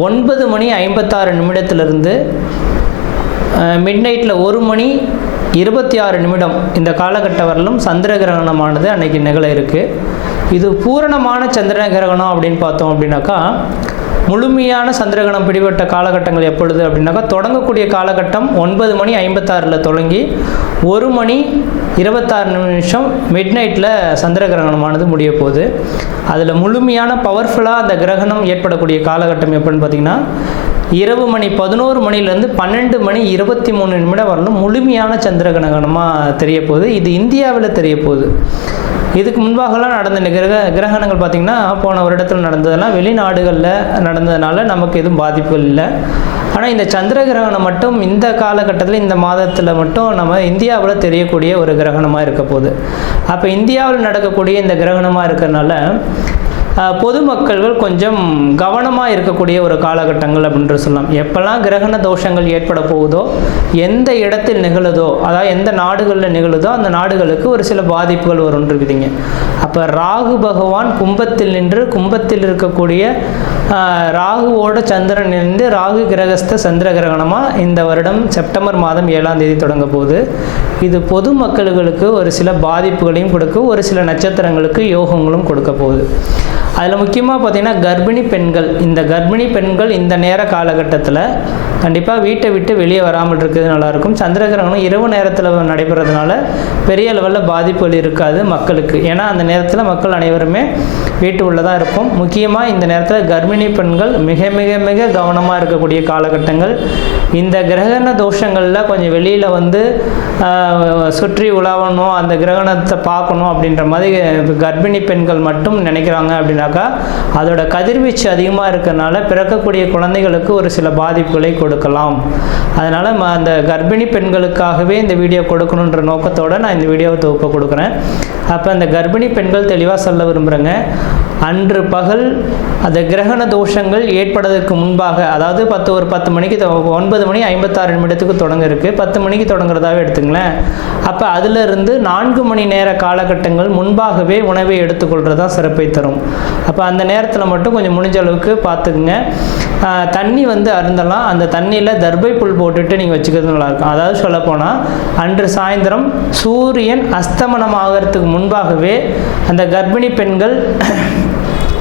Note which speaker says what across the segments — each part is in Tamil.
Speaker 1: ஒன்பது மணி ஐம்பத்தாறு நிமிடத்திலிருந்து மிட் நைட்டில் ஒரு மணி இருபத்தி ஆறு நிமிடம் இந்த காலகட்ட வரலும் சந்திர கிரகணமானது அன்னைக்கு நிகழ இருக்குது இது பூரணமான சந்திர கிரகணம் அப்படின்னு பார்த்தோம் அப்படின்னாக்கா முழுமையான சந்திரகணம் பிடிபட்ட காலகட்டங்கள் எப்பொழுது அப்படின்னாக்கா தொடங்கக்கூடிய காலகட்டம் ஒன்பது மணி ஐம்பத்தாறில் தொடங்கி ஒரு மணி இருபத்தாறு நிமிஷம் மிட் நைட்டில் சந்திர கிரகணமானது முடிய போகுது. அதில் முழுமையான பவர்ஃபுல்லாக அந்த கிரகணம் ஏற்படக்கூடிய காலகட்டம் எப்படின்னு பார்த்தீங்கன்னா இரவு மணி பதினோரு மணிலேருந்து பன்னெண்டு மணி இருபத்தி மூணு நிமிடம் வரலும் முழுமையான சந்திர கிரகணமாக தெரிய போகுது. இது இந்தியாவில் தெரிய போகுது. இதுக்கு முன்பாகலாம் நடந்த கிரக கிரகணங்கள் பார்த்திங்கன்னா போன வருடத்தில் நடந்ததெல்லாம் வெளிநாடுகளில் நடந்ததுனால நமக்கு எதுவும் பாதிப்புகள் இல்லை. ஆனால் இந்த சந்திர கிரகணம் மட்டும் இந்த காலகட்டத்தில் இந்த மாதத்தில் மட்டும் நம்ம இந்தியாவில் தெரியக்கூடிய ஒரு கிரகணமாக இருக்க போகுது. அப்போ இந்தியாவில் நடக்கக்கூடிய இந்த கிரகணமாக இருக்கிறனால பொதுமக்கள்கள் கொஞ்சம் கவனமாக இருக்கக்கூடிய ஒரு காலகட்டங்கள் அப்படின்ற சொல்லலாம். எப்போல்லாம் கிரகண தோஷங்கள் ஏற்பட போகுதோ எந்த இடத்தில் நிகழுதோ அதாவது எந்த நாடுகளில் நிகழுதோ அந்த நாடுகளுக்கு ஒரு சில பாதிப்புகள் வரும் இருக்குதுங்க. அப்போ ராகு பகவான் கும்பத்தில் நின்று கும்பத்தில் இருக்கக்கூடிய ராகுவோட சந்திரன் இருந்து ராகு கிரகஸ்த சந்திர கிரகணமாக இந்த வருடம் செப்டம்பர் மாதம் ஏழாம் தேதி தொடங்க போகுது. இது பொது மக்களுக்கு ஒரு சில பாதிப்புகளையும் கொடுக்கும் ஒரு சில நட்சத்திரங்களுக்கு யோகங்களும் கொடுக்க போகுது. அதில் முக்கியமாக பார்த்திங்கன்னா கர்ப்பிணி பெண்கள். இந்த கர்ப்பிணி பெண்கள் இந்த நேர காலகட்டத்தில் கண்டிப்பாக வீட்டை விட்டு வெளியே வராமல் இருக்கிறது நல்லாயிருக்கும் சந்திர கிரகணம் இரவு நேரத்தில் நடைபெறதுனால பெரிய லெவலில் பாதிப்புகள் இருக்காது மக்களுக்கு. ஏன்னா அந்த நேரத்தில் மக்கள் அனைவருமே வீட்டு உள்ளதாக இருப்போம். முக்கியமாக இந்த நேரத்தில் கர்ப்பிணி பெண்கள் மிக மிக மிக கவனமாக இருக்கக்கூடிய காலகட்டங்கள். இந்த கிரகண தோஷங்களில் கொஞ்சம் வெளியில் வந்து சுற்றி உலாவணும் அந்த கிரகணத்தை பார்க்கணும் அப்படின்ற மாதிரி கர்ப்பிணி பெண்கள் மட்டும் நினைக்கிறாங்க அப்படின்னா அப்படின்னாக்கா அதோட கதிர்வீச்சு அதிகமாக இருக்கிறனால பிறக்கக்கூடிய குழந்தைகளுக்கு ஒரு சில பாதிப்புகளை கொடுக்கலாம். அதனால் அந்த கர்ப்பிணி பெண்களுக்காகவே இந்த வீடியோ கொடுக்கணுன்ற நோக்கத்தோடு நான் இந்த வீடியோவை தொகுப்பை கொடுக்குறேன். அப்போ அந்த கர்ப்பிணி பெண்கள் தெளிவாக சொல்ல விரும்புகிறேங்க அன்று பகல் அந்த கிரகண தோஷங்கள் ஏற்படுவதற்கு முன்பாக அதாவது பத்து ஒரு பத்து மணிக்கு ஒன்பது மணி ஐம்பத்தாறு நிமிடத்துக்கு தொடங்க இருக்குது பத்து மணிக்கு தொடங்குறதாவே எடுத்துங்களேன். அப்போ அதிலிருந்து நான்கு மணி நேர காலகட்டங்கள் முன்பாகவே உணவை எடுத்துக்கொள்கிறது தான் சிறப்பை தரும். அப்போ அந்த நேரத்தில் மட்டும் கொஞ்சம் முடிஞ்ச அளவுக்கு பார்த்துக்குங்க தண்ணி வந்து அருந்தலாம். அந்த தண்ணியில் தர்பை புல் போட்டுட்டு நீங்கள் வச்சுக்கிறது நல்லாயிருக்கும் அதாவது சொல்லப்போனால் அன்று சாயந்தரம் சூரியன் அஸ்தமனம் ஆகிறதுக்கு முன்பாகவே அந்த கர்ப்பிணி பெண்கள்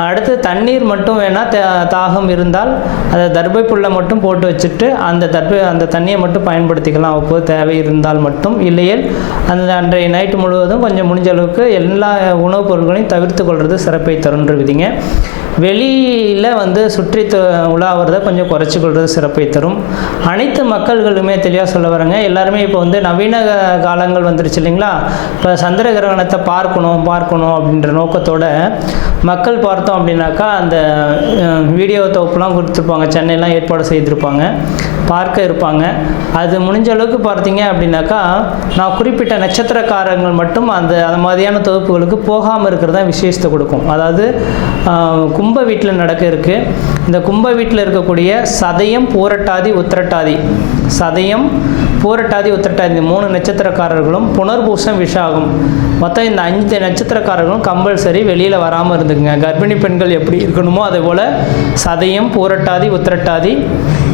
Speaker 1: அடுத்து தண்ணீர் மட்டும் வேணால் தாகம் இருந்தால் அதை தர்பை புல்லை மட்டும் போட்டு வச்சுட்டு அந்த தர்பை அந்த தண்ணியை மட்டும் பயன்படுத்திக்கலாம். அப்போது தேவை இருந்தால் மட்டும். இல்லையேல் அந்த அன்றைய நைட்டு முழுவதும் கொஞ்சம் முடிஞ்ச அளவுக்கு எல்லா உணவுப் பொருட்களையும் தவிர்த்து கொள்வது சிறப்பை தருன்ற விதிங்க. வெளியில் வந்து சுற்றி உலாவுறதை கொஞ்சம் குறைச்சி கொள்வது சிறப்பை தரும். அனைத்து மக்கள்களுமே தெளிவாக சொல்ல வரேங்க. எல்லாருமே இப்போ வந்து நவீன காலங்கள் வந்துருச்சு இல்லைங்களா? இப்போ சந்திர கிரகணத்தை பார்க்கணும் பார்க்கணும் அப்படின்ற நோக்கத்தோட மக்கள் பார்த்தோம் அப்படின்னாக்கா அந்த வீடியோ தொகுப்புலாம் கொடுத்துருப்பாங்க. சென்னையெலாம் ஏற்பாடு செய்திருப்பாங்க. பார்க்க இருப்பாங்க. அது முடிஞ்ச அளவுக்கு பார்த்தீங்க அப்படின்னாக்கா நான் குறிப்பிட்ட நட்சத்திரக்காரங்கள் மட்டும் அந்த அந்த மாதிரியான தொகுப்புகளுக்கு போகாமல் இருக்கிறது தான் விசேஷத்தை கொடுக்கும். அதாவது கும்ப வீட்டில் நடக்க இருக்குது இந்த கும்ப வீட்டில் இருக்கக்கூடிய சதயம் பூரட்டாதி உத்திரட்டாதி. சதயம் பூரட்டாதி உத்திரட்டாதி இந்த மூணு நட்சத்திரக்காரர்களும் புனர்பூசம் விஷாகம். மொத்தம் இந்த அஞ்சு நட்சத்திரக்காரர்களும் கம்பல்சரி வெளியில் வராமல் இருந்துக்குங்க. கர்ப்பிணி பெண்கள் எப்படி இருக்கணுமோ அதே போல் சதயம் பூரட்டாதி உத்திரட்டாதி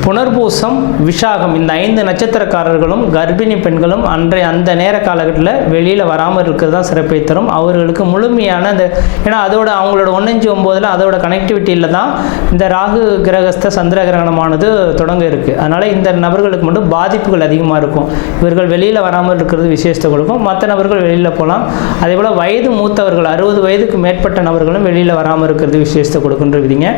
Speaker 1: புனர்பூசம் விஷாகம் இந்த ஐந்து நட்சத்திரக்காரர்களும் கர்ப்பிணி பெண்களும் அன்றைய அந்த நேர காலகட்டத்தில் வெளியில் வராமல் இருக்கிறது தான் சிறப்பை தரும். அவர்களுக்கு முழுமையான அந்த ஏன்னா அதோட அவங்களோட ஒன்னஞ்சு ஒம்போதில் அதோட கனெக்டிவிட்டியில் தான் இந்த ராகு கிரகஸ்த சந்திர கிரகணமானது தொடங்க இருக்குது அதனால் இந்த நபர்களுக்கு மட்டும் பாதிப்புகள் அதிகமாக இருக்கும். இவர்கள் வெளியில் வராமல் இருக்கிறது விசேஷத்தை கொடுக்கும். மற்ற நபர்கள் வெளியில் போகலாம். அதே போல் வயது மூத்தவர்கள் அறுபது வயதுக்கு மேற்பட்ட நபர்களும் வெளியில் வராமல் இருக்கிறது விசேஷத்தை கொடுக்குன்ற விதிங்க.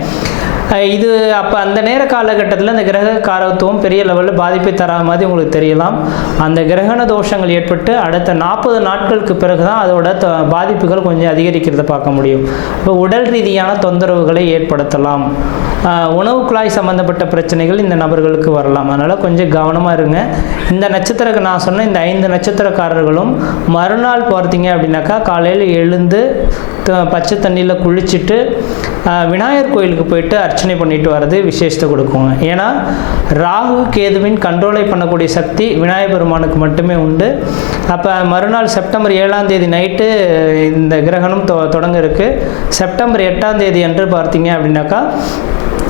Speaker 1: இது அப்போ அந்த நேர காலகட்டத்தில் அந்த கிரக காரத்துவம் பெரிய லெவலில் பாதிப்பை தராத மாதிரி உங்களுக்கு தெரியலாம். அந்த கிரகண தோஷங்கள் ஏற்பட்டு அடுத்த நாற்பது நாட்களுக்கு பிறகு தான் அதோட த- பாதிப்புகள் கொஞ்சம் அதிகரிக்கிறத பார்க்க முடியும். இப்போ உடல் ரீதியான தொந்தரவுகளை ஏற்படுத்தலாம். உணவு குழாய் சம்பந்தப்பட்ட பிரச்சனைகள் இந்த நபர்களுக்கு வரலாம். அதனால் கொஞ்சம் கவனமாக இருங்க. இந்த நட்சத்திரக்கு நான் சொன்ன இந்த ஐந்து நட்சத்திரக்காரர்களும் மறுநாள் பார்த்தீங்க அப்படின்னாக்கா காலையில் எழுந்து த- பச்சை தண்ணியில் குளிச்சுட்டு விநாயகர் கோயிலுக்கு போயிட்டு அர்ச்சனை பண்ணிட்டு வர்றது விசேஷத்தை கொடுக்கும். ஏன்னா ராகு கேதுவின் கண்ட்ரோலை பண்ணக்கூடிய சக்தி விநாயகர் பெருமானுக்கு மட்டுமே உண்டு. அப்போ மறுநாள் செப்டம்பர் ஏழாம் தேதி நைட்டு இந்த கிரகணம் தொ தொடங்க இருக்கு. செப்டம்பர் எட்டாம் தேதி என்று பார்த்தீங்க அப்படின்னாக்கா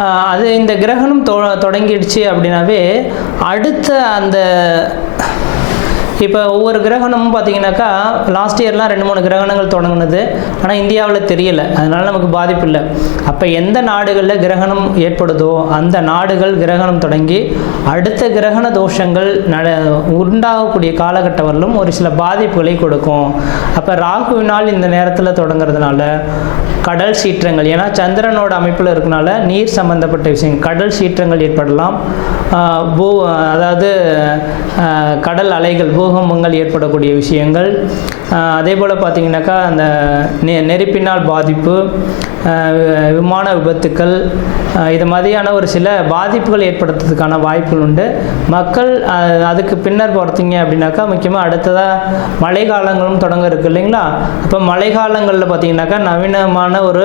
Speaker 1: அது இந்த கிரகணம் தொ தொடங்கிடுச்சு அப்படின்னாவே அடுத்த அந்த இப்போ ஒவ்வொரு கிரகணமும் பார்த்தீங்கன்னாக்கா லாஸ்ட் இயர்லாம் ரெண்டு மூணு கிரகணங்கள் தொடங்குனது. ஆனால் இந்தியாவில் தெரியல. அதனால நமக்கு பாதிப்பு இல்லை. அப்போ எந்த நாடுகளில் கிரகணம் ஏற்படுதோ அந்த நாடுகள் கிரகணம் தொடங்கி அடுத்த கிரகண தோஷங்கள் நட உண்டாகக்கூடிய காலகட்டம் வரலும் ஒரு சில பாதிப்புகளை கொடுக்கும். அப்போ ராகுவினால் இந்த நேரத்தில் தொடங்குறதுனால கடல் சீற்றங்கள் ஏன்னா சந்திரனோட அமைப்பில் இருக்கனால நீர் சம்பந்தப்பட்ட விஷயம் கடல் சீற்றங்கள் ஏற்படலாம். பூ அதாவது கடல் அலைகள் பூ பூகம்பங்கள் ஏற்படக்கூடிய விஷயங்கள். அதே போல் பார்த்தீங்கன்னாக்கா அந்த நெ நெருப்பினால் பாதிப்பு விமான விபத்துக்கள் இது மாதிரியான ஒரு சில பாதிப்புகள் ஏற்படுத்துறதுக்கான வாய்ப்புகள் உண்டு. மக்கள் அதுக்கு பின்னர் பார்த்தீங்க அப்படின்னாக்கா முக்கியமாக அடுத்ததாக மழை காலங்களும் தொடங்க இருக்கு இல்லைங்களா? இப்போ மழை காலங்களில் பார்த்தீங்கன்னாக்கா நவீனமான ஒரு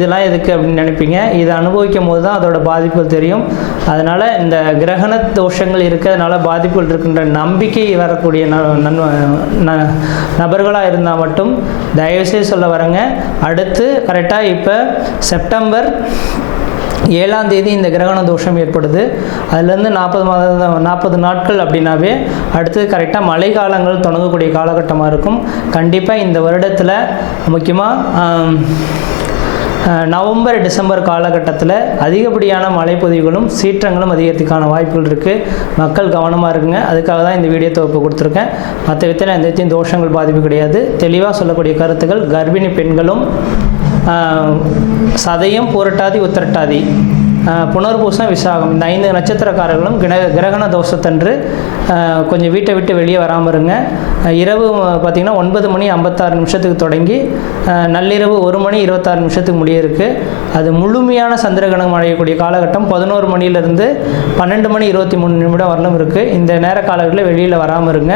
Speaker 1: இதெல்லாம் எதுக்கு அப்படின்னு நினைப்பீங்க? இதை அனுபவிக்கும் போது தான் அதோட பாதிப்புகள் தெரியும். அதனால் இந்த கிரகண தோஷங்கள் இருக்கிறதுனால பாதிப்புகள் இருக்கின்ற நம்பிக்கை வரக்கூடிய ந ந நபர்களாக இருந்தால் மட்டும் தயவுசெய்து சொல்ல வரேங்க. அடுத்து கரெக்டாக இப்போ செப்டம்பர் ஏழாம் தேதி இந்த கிரகண தோஷம் ஏற்படுது. அதுலேருந்து நாற்பது மாத நாற்பது நாட்கள் அப்படின்னாவே அடுத்து கரெக்டாக மழை காலங்கள் தொடங்கக்கூடிய காலகட்டமாக இருக்கும். கண்டிப்பாக இந்த வருடத்தில் முக்கியமாக நவம்பர் டிசம்பர் காலகட்டத்தில் அதிகப்படியான மழைப்பொதிவுகளும் சீற்றங்களும் அதிகரித்துக்கான வாய்ப்புகள் இருக்குது மக்கள் கவனமாக இருக்குங்க. அதுக்காக தான் இந்த வீடியோ தொகுப்பு கொடுத்துருக்கேன். மற்ற விதத்தில் எந்த விதத்தையும் தோஷங்கள் பாதிப்பு கிடையாது. தெளிவாக சொல்லக்கூடிய கருத்துக்கள் கர்ப்பிணி பெண்களும் சதையும் சதயம் புரட்டாதி உத்திரட்டாதி. புனர்பூசம் விசாகம். இந்த ஐந்து நட்சத்திரக்காரர்களும் கிர கிரகண தோஷத்தன்று கொஞ்சம் வீட்டை விட்டு வெளியே வராமல் இருங்க. இரவு பார்த்திங்கன்னா ஒன்பது மணி ஐம்பத்தாறு நிமிஷத்துக்கு தொடங்கி நள்ளிரவு ஒரு மணி இருபத்தாறு நிமிஷத்துக்கு முடியிருக்கு. அது முழுமையான சந்திரகிரகணம் அடையக்கூடிய காலகட்டம். பதினோரு மணியிலிருந்து பன்னெண்டு மணி இருபத்தி மூணு நிமிடம் வரலும் இருக்குது இந்த நேர காலகட்டத்தில் வெளியில் வராமல் இருங்க.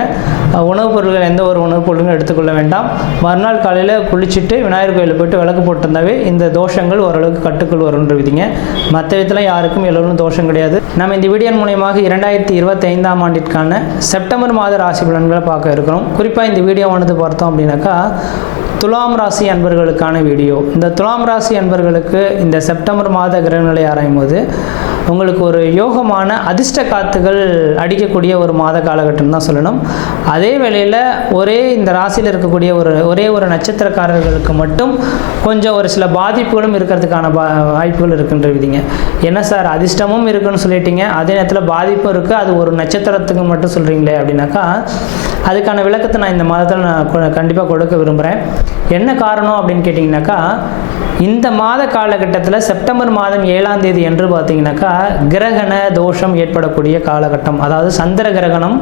Speaker 1: உணவுப் பொருட்கள் எந்த ஒரு உணவுப் பொருளும் எடுத்துக்கொள்ள வேண்டாம். மறுநாள் காலையில் குளிச்சுட்டு விநாயகர் கோயிலில் போயிட்டு விளக்கு போட்டிருந்தாவே இந்த தோஷங்கள் ஓரளவுக்கு கட்டுக்குள் வரும்ன்ற விதிங்க மற்ற விதத்தில் யாருக்கும் எல்லோரும் தோஷம் கிடையாது. நம்ம இந்த வீடியோ மூலியமாக இரண்டாயிரத்தி இருபத்தி ஐந்தாம் ஆண்டிற்கான செப்டம்பர் மாத ராசி பலன்களை பார்க்க இருக்கிறோம். குறிப்பாக இந்த வீடியோவானது பார்த்தோம் அப்படின்னாக்கா துலாம் ராசி அன்பர்களுக்கான வீடியோ. இந்த துலாம் ராசி அன்பர்களுக்கு இந்த செப்டம்பர் மாத கிரகங்களை ஆராயும் போது உங்களுக்கு ஒரு யோகமான அதிர்ஷ்ட காத்துகள் அடிக்கக்கூடிய ஒரு மாத காலகட்டம் தான் சொல்லணும். அதே வேளையில் ஒரே இந்த ராசியில் இருக்கக்கூடிய ஒரு ஒரே ஒரு நட்சத்திரக்காரர்களுக்கு மட்டும் கொஞ்சம் ஒரு சில பாதிப்புகளும் இருக்கிறதுக்கான பா வாய்ப்புகள் இருக்குன்ற விதிங்க. என்ன சார்? அதிர்ஷ்டமும் இருக்குன்னு சொல்லிட்டீங்க. அதே நேரத்தில் பாதிப்பும் இருக்குது அது ஒரு நட்சத்திரத்துக்கு மட்டும் சொல்கிறீங்களே அப்படின்னாக்கா அதுக்கான விளக்கத்தை நான் இந்த மாதத்தில் நான் கண்டிப்பாக கொடுக்க விரும்புகிறேன் என்ன காரணம் அப்படின்னு கேட்டிங்கனாக்கா இந்த மாத காலகட்டத்தில் செப்டம்பர் மாதம் ஏழாம் தேதி என்று பார்த்தீங்கன்னாக்கா கிரகண தோஷம் ஏற்படக்கூடிய காலகட்டம். அதாவது சந்திர கிரகணம்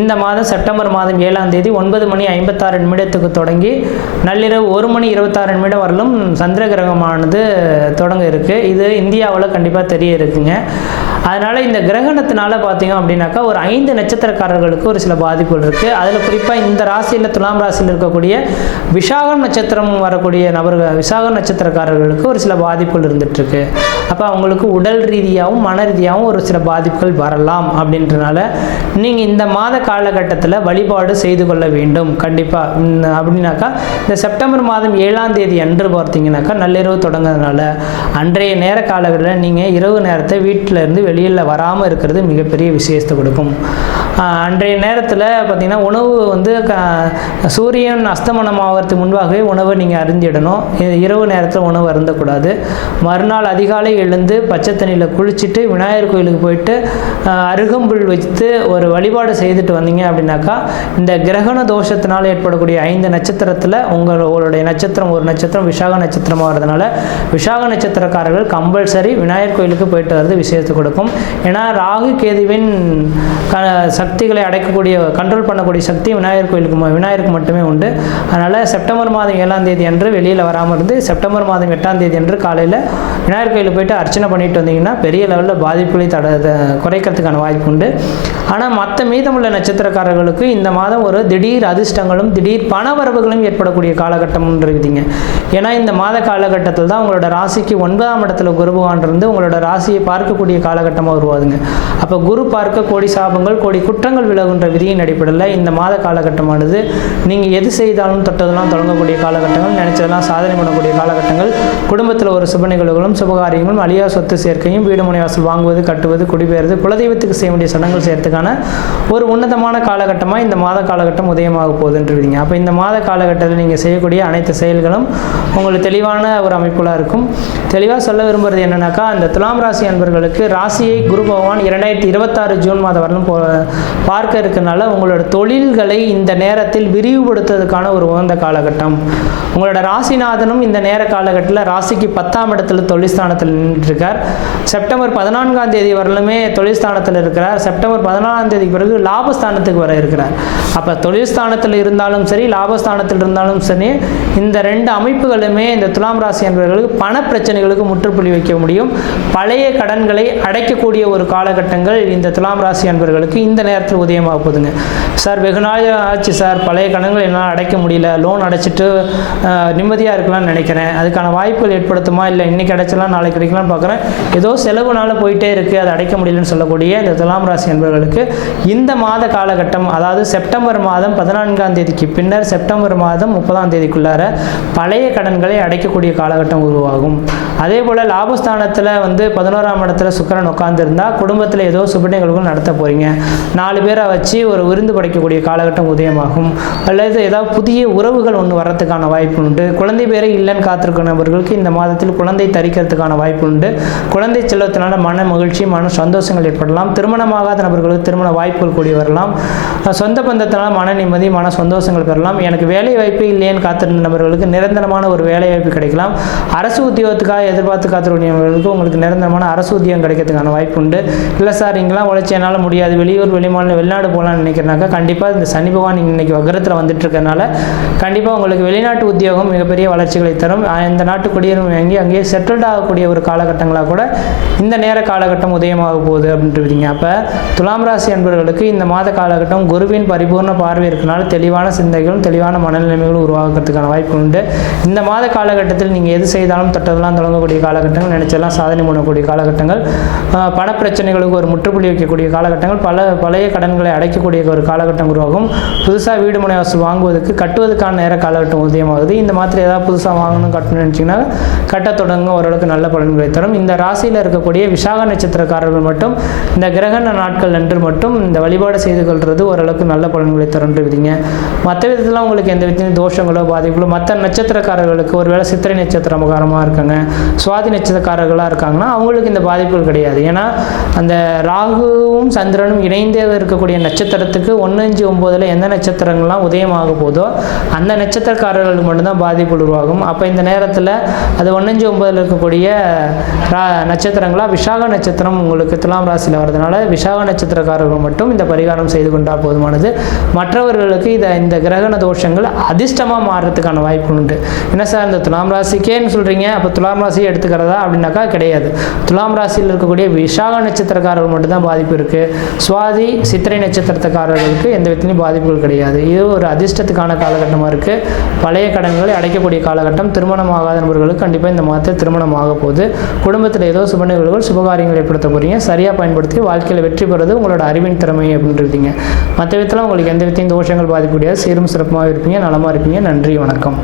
Speaker 1: இந்த மாதம் செப்டம்பர் மாதம் ஏழாம் தேதி ஒன்பது மணி ஐம்பத்தாறு நிமிடத்துக்கு தொடங்கி நள்ளிரவு ஒரு மணி இருபத்தாறு நிமிடம் வரலும் சந்திர கிரகமானது தொடங்க இருக்குது இது இந்தியாவில் கண்டிப்பாக தெரிய இருக்குங்க. அதனால் இந்த கிரகணத்தினால பார்த்தீங்க அப்படின்னாக்கா ஒரு ஐந்து நட்சத்திரக்காரர்களுக்கு ஒரு சில பாதிப்புகள் இருக்குது அதில் குறிப்பாக இந்த ராசியில் துலாம் ராசியில் இருக்கக்கூடிய விசாகம் நட்சத்திரம் வரக்கூடிய நபர்கள் விசாகம் நட்சத்திரக்காரர்களுக்கு ஒரு சில பாதிப்புகள் இருந்துகிட்ருக்கு அப்போ அவங்களுக்கு உடல் ரீதியாக ரீதியாகவும் மன ரீதியாகவும் ஒரு சில பாதிப்புகள் வரலாம் அப்படின்றனால நீங்கள் இந்த மாத காலகட்டத்தில் வழிபாடு செய்து கொள்ள வேண்டும். கண்டிப்பாக அப்படின்னாக்கா இந்த செப்டம்பர் மாதம் ஏழாம் தேதி அன்று பார்த்தீங்கன்னாக்கா நள்ளிரவு தொடங்குறதுனால அன்றைய நேர காலகட்டத்தில் நீங்கள் இரவு நேரத்தை வீட்டில் இருந்து வெளியில் வராமல் இருக்கிறது மிகப்பெரிய விசேஷத்தை கொடுக்கும். அன்றைய நேரத்தில் பார்த்திங்கன்னா உணவு வந்து க சூரியன் அஸ்தமனம் ஆகிறதுக்கு முன்பாகவே உணவை நீங்கள் அருந்திடணும். இரவு நேரத்தில் உணவு அருந்தக்கூடாது. மறுநாள் அதிகாலை எழுந்து பச்சை தண்ணியில் குளிச்சுட்டு விநாயகர் கோயிலுக்கு போயிட்டு அருகம்புல் வைத்து ஒரு வழிபாடு செய்துட்டு வந்தீங்க அப்படின்னாக்கா இந்த கிரகண தோஷத்தினால் ஏற்படக்கூடிய ஐந்து நட்சத்திரத்தில் உங்களுடைய நட்சத்திரம் ஒரு நட்சத்திரம் விசாக நட்சத்திரமாக வரதுனால விசாக நட்சத்திரக்காரர்கள் கம்பல்சரி விநாயகர் கோயிலுக்கு போயிட்டு வர்றது விஷயத்தை கொடுக்கும். ஏன்னா ராகு கேதுவின் க சக்திகளை அடைக்கக்கூடிய கண்ட்ரோல் பண்ணக்கூடிய சக்தி விநாயகர் கோயிலுக்கு விநாயகருக்கு மட்டுமே உண்டு. அதனால் செப்டம்பர் மாதம் ஏழாம் தேதி அன்று வெளியில் வராமல் இருந்து செப்டம்பர் மாதம் எட்டாம் தேதி அன்று காலையில் விநாயகர் கோயிலுக்கு போயிட்டு அர்ச்சனை பண்ணிட்டு வந்தீங்கன்னா பெரிய பெரிய லெவலில் பாதிப்புகளை தட குறைக்கிறதுக்கான வாய்ப்பு உண்டு. ஆனால் மற்ற மீதமுள்ள நட்சத்திரக்காரர்களுக்கு இந்த மாதம் ஒரு திடீர் அதிர்ஷ்டங்களும் திடீர் பணவரவுகளும் ஏற்படக்கூடிய காலகட்டம்னு இருக்குதுங்க. ஏன்னா இந்த மாத காலகட்டத்தில் தான் உங்களோட ராசிக்கு ஒன்பதாம் இடத்துல குரு பகவான் இருந்து உங்களோட ராசியை பார்க்கக்கூடிய காலகட்டமாக உருவாதுங்க அப்போ குரு பார்க்க கோடி சாபங்கள் கோடி குற்றங்கள் விலகுன்ற விதியின் அடிப்படையில் இந்த மாத காலகட்டமானது நீங்கள் எது செய்தாலும் தொட்டதெல்லாம் தொடங்கக்கூடிய காலகட்டங்கள் நினைச்சதெல்லாம் சாதனை பண்ணக்கூடிய காலகட்டங்கள் குடும்பத்தில் ஒரு சுப நிகழ்வுகளும் சுபகாரியங்களும் அழியா சொத்து சேர்க்கையும் வீடு முனை வாசல் வாங்குவது கட்டுவது குடிபெயர்வது குலதெய்வத்துக்கு செய்ய வேண்டிய சடங்குகள் செய்யறதுக்கான ஒரு உன்னதமான காலகட்டமாக இந்த மாத காலகட்டம் உதயமாக போகுதுன்றீங்க அப்போ இந்த மாத காலகட்டத்தில் நீங்கள் செய்யக்கூடிய அனைத்து செயல்களும் உங்களுக்கு தெளிவான ஒரு அமைப்புலாம் இருக்கும். தெளிவாக சொல்ல விரும்புறது என்னன்னாக்கா அந்த துலாம் ராசி அன்பர்களுக்கு ராசியை குரு பகவான் இரண்டாயிரத்தி இருபத்தாறு ஜூன் மாதம் வரலும் போ பார்க்க இருக்கனால உங்களோட தொழில்களை இந்த நேரத்தில் விரிவுபடுத்துவதற்கான ஒரு உகந்த காலகட்டம். உங்களோட ராசிநாதனும் இந்த நேர காலகட்டத்தில் ராசிக்கு பத்தாம் இடத்துல தொழில் ஸ்தானத்தில் நின்றுருக்கார் செப்டம்பர் பதினான்காம் தேதி வரலுமே தொழில்ஸ்தானத்தில் இருக்கிறார். செப்டம்பர் பதினாலாம் தேதி பிறகு லாபஸ்தானத்துக்கு வர இருக்கிறார். அப்போ தொழில்ஸ்தானத்தில் இருந்தாலும் சரி லாபஸ்தானத்தில் இருந்தாலும் சரி இந்த ரெண்டு அமைப்புகளுமே இந்த துலாம் ராசி என்பவர்களுக்கு பண பிரச்சனைகளுக்கு முற்றுப்புள்ளி வைக்க முடியும். பழைய கடன்களை அடைக்கக்கூடிய ஒரு காலகட்டங்கள் இந்த துலாம் ராசி அன்பர்களுக்கு இந்த நேரத்தில் உதயமாக போகுதுங்க. சார் வெகு நாள் ஆச்சு சார். பழைய கடன்கள் என்னால் அடைக்க முடியல. லோன் அடைச்சிட்டு நிம்மதியாக இருக்கலாம்னு நினைக்கிறேன். அதுக்கான வாய்ப்புகள் ஏற்படுத்துமா? இல்லை இன்னைக்கு அடைச்சலாம் நாளைக்கு கிடைக்கலாம்னு பார்க்குறேன் ஏதோ நாள் போயிட்டே இருக்குது அதை அடைக்க முடியலன்னு சொல்லக்கூடிய இந்த துலாம் ராசி என்பவர்களுக்கு இந்த மாத காலகட்டம் அதாவது செப்டம்பர் மாதம் பதினான்காம் தேதிக்கு பின்னர் செப்டம்பர் மாதம் முப்பதாம் தேதிக்குள்ளார பழைய கடன்களை அடைக்கக்கூடிய காலகட்டம் உருவாகும். அதே போல் லாபஸ்தானத்தில் வந்து பதினோராம் இடத்துல சுக்கரன் உட்காந்துருந்தா குடும்பத்தில் ஏதோ சுப நிகழ்வுகள் நடத்த போகிறீங்க நாலு பேரை வச்சு ஒரு விருந்து படைக்கக்கூடிய காலகட்டம் உதயமாகும். அல்லது ஏதாவது புதிய உறவுகள் ஒன்று வர்றதுக்கான வாய்ப்பு உண்டு. குழந்தை பேரை இல்லைன்னு காத்திருக்கிறவர்களுக்கு இந்த மாதத்தில் குழந்தை தரிக்கிறதுக்கான வாய்ப்பு உண்டு. குழந்தை செல்ல செல்வத்தினால மன மகிழ்ச்சி மன சந்தோஷங்கள் ஏற்படலாம். திருமணமாகாத நபர்களுக்கு திருமண வாய்ப்புகள் கூடி வரலாம். சொந்த பந்தத்தினால் மன நிம்மதி மன சந்தோஷங்கள் பெறலாம். எனக்கு வேலை வாய்ப்பு இல்லையேன்னு காத்திருந்த நபர்களுக்கு நிரந்தரமான ஒரு வேலை வாய்ப்பு கிடைக்கலாம். அரசு உத்தியோகத்துக்காக எதிர்பார்த்து காத்திருக்கக்கூடியவர்களுக்கு உங்களுக்கு நிரந்தரமான அரசு உத்தியோகம் கிடைக்கிறதுக்கான வாய்ப்பு உண்டு. இல்லை சார் இங்கெல்லாம் உழைச்சி என்னால் முடியாது. வெளியூர் வெளிமாநிலம் வெளிநாடு போகலான்னு நினைக்கிறனாக்கா கண்டிப்பாக இந்த சனி பகவான் இன்னைக்கு வகரத்தில் வந்துட்டு இருக்கறனால கண்டிப்பாக உங்களுக்கு வெளிநாட்டு உத்தியோகம் மிகப்பெரிய வளர்ச்சிகளை தரும். இந்த நாட்டு குடியுரிமை வாங்கி அங்கேயே செட்டில்ட் ஆகக்கூடிய ஒரு காலகட்டங்களாக கூட இந்த நேர காலகட்டம் உதயமாக போகுது அப்படின்றீங்க. அப்போ துலாம் ராசி அன்பர்களுக்கு இந்த மாத காலகட்டம் குருவின் பரிபூர்ண பார்வை இருக்கனால தெளிவான சிந்தைகளும் தெளிவான மனநிலைமைகளும் உருவாக்குறதுக்கான வாய்ப்பு உண்டு. இந்த மாத காலகட்டத்தில் நீங்கள் எது செய்தாலும் தொட்டதெல்லாம் தொடங்கக்கூடிய காலகட்டங்கள் நினைச்செல்லாம் சாதனை பண்ணக்கூடிய காலகட்டங்கள் பணப்பிரச்சனைகளுக்கு பண பிரச்சனைகளுக்கு ஒரு முற்றுப்புள்ளி வைக்கக்கூடிய காலகட்டங்கள் பல பழைய கடன்களை அடைக்கக்கூடிய ஒரு காலகட்டம் உருவாகும். புதுசாக வீடு மனை வாசல் வாங்குவதற்கு கட்டுவதற்கான நேர காலகட்டம் உதயமாகுது. இந்த மாதிரி ஏதாவது புதுசாக வாங்கணும் கட்டணும்னு நினச்சிங்கன்னா கட்ட தொடங்க ஓரளவுக்கு நல்ல பலன்களை தரும். இந்த ராசியில் இருக்கக்கூடிய விசாக நட்சத்திரக்காரர்கள் மட்டும் இந்த கிரகண நாட்கள் அன்று மட்டும் இந்த வழிபாடு செய்து கொள்வது ஓரளவுக்கு நல்ல பலன்களை தரும்னு விதிங்க. மற்ற விதத்தில் உங்களுக்கு எந்த விதத்திலையும் தோஷங்களோ பாதிப்புகளோ மற்ற நட்சத்திரக்காரர்களுக்கு ஒருவேளை சித்திரை நட்சத்திரகாரமாக இருக்காங்க சுவாதி நட்சத்திரக்காரர்களாக இருக்காங்கன்னா அவங்களுக்கு இந்த பாதிப்புகள் கிடையாது. ஏன்னா அந்த ராகுவும் சந்திரனும் இணைந்தே இருக்கக்கூடிய நட்சத்திரத்துக்கு ஒன்று அஞ்சு ஒம்போதில் எந்த நட்சத்திரங்கள்லாம் உதயமாக போதோ அந்த நட்சத்திரக்காரர்களுக்கு மட்டும்தான் பாதிப்பு உருவாகும். அப்போ இந்த நேரத்தில் அது ஒன்று அஞ்சு ஒம்போதில் இருக்கக்கூடிய ரா நட்சத்திரங்களா விசாக நட்சத்திரம் உங்களுக்கு துலாம் ராசியில் வரதுனால விசாக நட்சத்திரக்காரர்கள் மட்டும் இந்த பரிகாரம் செய்து கொண்டால் போதுமானது. மற்றவர்களுக்கு இதை இந்த கிரகண தோஷங்கள் அதிர்ஷ்டமாக மாறுறதுக்கான வாய்ப்பு உண்டு. என்ன சார் இந்த துலாம் ராசிக்கேன்னு சொல்கிறீங்க அப்போ துலாம் ராசியை எடுத்துக்கிறதா அப்படின்னாக்கா கிடையாது. துலாம் ராசியில் இருக்கக்கூடிய விசாக நட்சத்திரக்காரர்கள் மட்டும்தான் பாதிப்பு இருக்குது சுவாதி சித்திரை நட்சத்திரத்துக்காரர்களுக்கு எந்த விதத்திலையும் பாதிப்புகள் கிடையாது. இது ஒரு அதிர்ஷ்டத்துக்கான காலகட்டமாக இருக்குது பழைய கடன்களை அடைக்கக்கூடிய காலகட்டம் திருமணம் ஆகாத நபர்களுக்கு கண்டிப்பாக இந்த மாதத்தை திருமணம் ஆக போகுது. குடும்பத்தில் ஏதோ சுப நிகழ்வுகள் சுபகாரியங்கள் ஏற்படுத்த போகிறீங்க சரியாக பயன்படுத்தி வாழ்க்கையில் வெற்றி பெறுவது உங்களோட அறிவின் திறமை அப்படின்றீங்க மற்ற விதத்தில் உங்களுக்கு எந்த விதத்தையும் தோஷங்கள் பாதிக்க முடியாது சீரும் சிறப்புமாக இருப்பீங்க நலமாக இருப்பீங்க. நன்றி வணக்கம்.